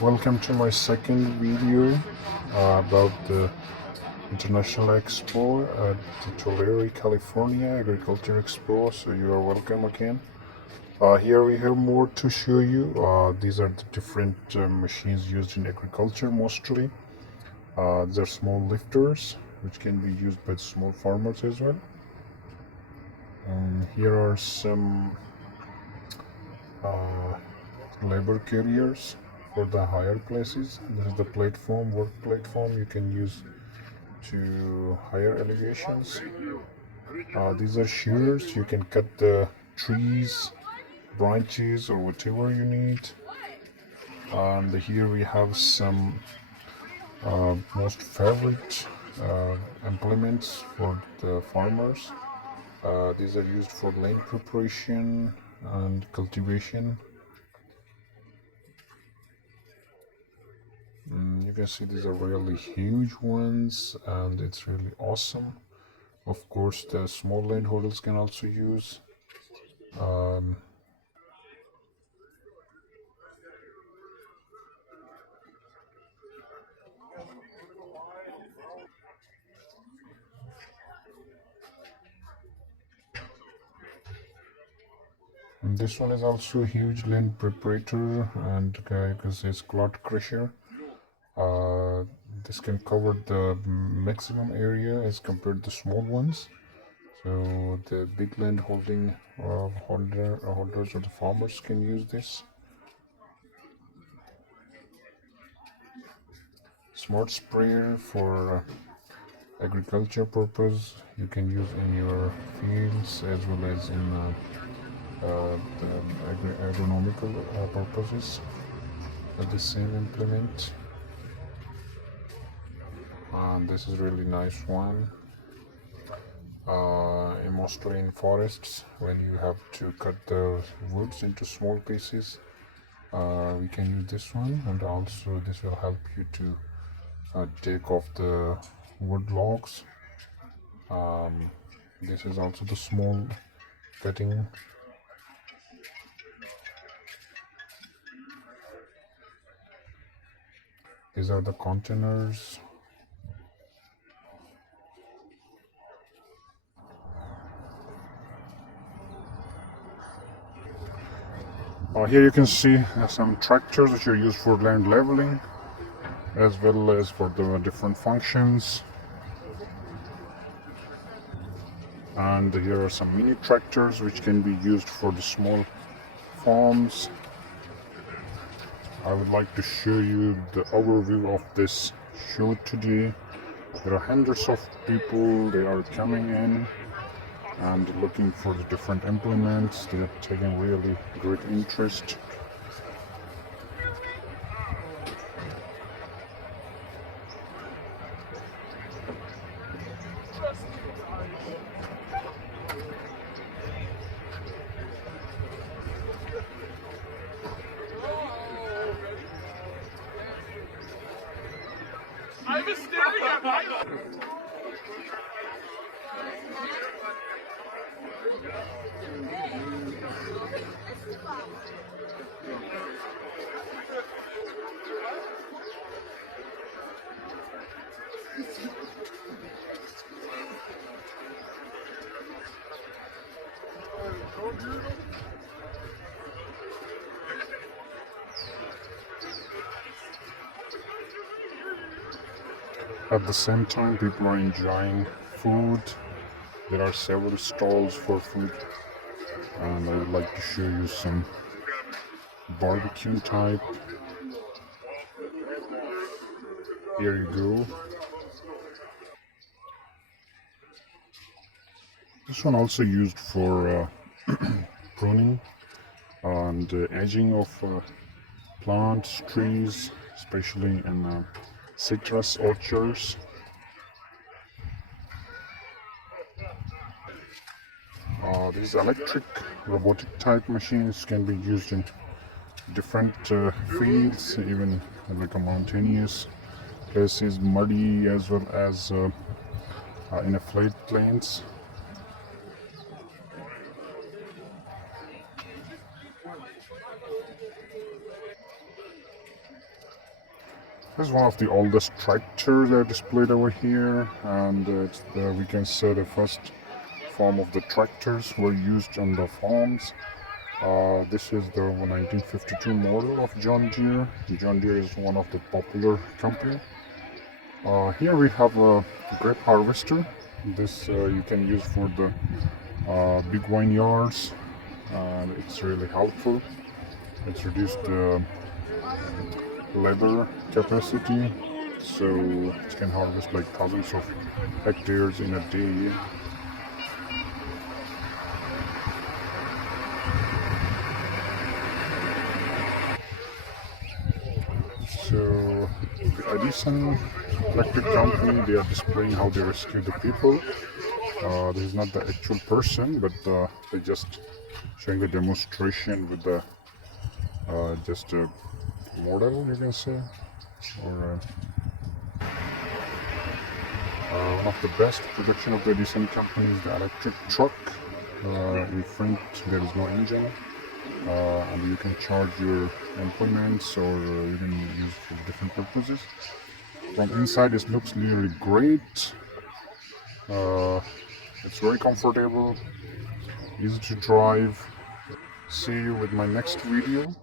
Welcome to my second video about the International Expo at the Tulare, California Agriculture Expo. So you are welcome again. Here we have more to show you. These are the different machines used in agriculture mostly. These are small lifters which can be used by small farmers as well. Here are some labor carriers for the higher places. This is the platform, work platform you can use to higher elevations. These are shears, you can cut the trees, branches, or whatever you need. And here we have some most favorite implements for the farmers. These are used for land preparation and cultivation. You can see these are really huge ones and it's really awesome. Of course, the small landholders can also use. And this one is also a huge land preparator and because it's clot crusher. Uh, this can cover the maximum area as compared to small ones. So the big land holders or the farmers can use this. Smart sprayer for agriculture purpose. You can use in your fields as well as in the agronomical purposes. The same implement. And this is really nice one. Mostly in forests, when you have to cut the woods into small pieces, we can use this one, and also this will help you to take off the wood logs. This is also the small cutting. These are the containers. Here you can see some tractors which are used for land leveling as well as for the different functions. And here are some mini tractors which can be used for the small farms. I would like to show you the overview of this show today. There are hundreds of people, they are coming in and looking for the different implements. They are taking really great interest. I was staring at my. At the same time, people are enjoying food. There are several stalls for food, and I would like to show you some barbecue type. Here you go. This one also used for pruning and edging of plants, trees, especially in citrus orchards. These electric robotic type machines can be used in different fields, even like a mountainous places, muddy as well as in a flat plains. This is one of the oldest tractors that are displayed over here, and we can say the first form of the tractors were used on the farms. This is the 1952 model of John Deere. John Deere is one of the popular company. Here we have a grape harvester. This you can use for the big vineyards, and it's really helpful. It's reduced the labor capacity, so it can harvest like thousands of hectares in a day. So the Edison Electric Company, they are displaying how they rescue the people. This is not the actual person, but they just showing a demonstration with the just a model, you can say, or one of the best production of the Edison company is the electric truck. In front there is no engine, and you can charge your implements, or you can use for different purposes. From inside it looks really great. It's very comfortable, easy to drive. See you with my next video.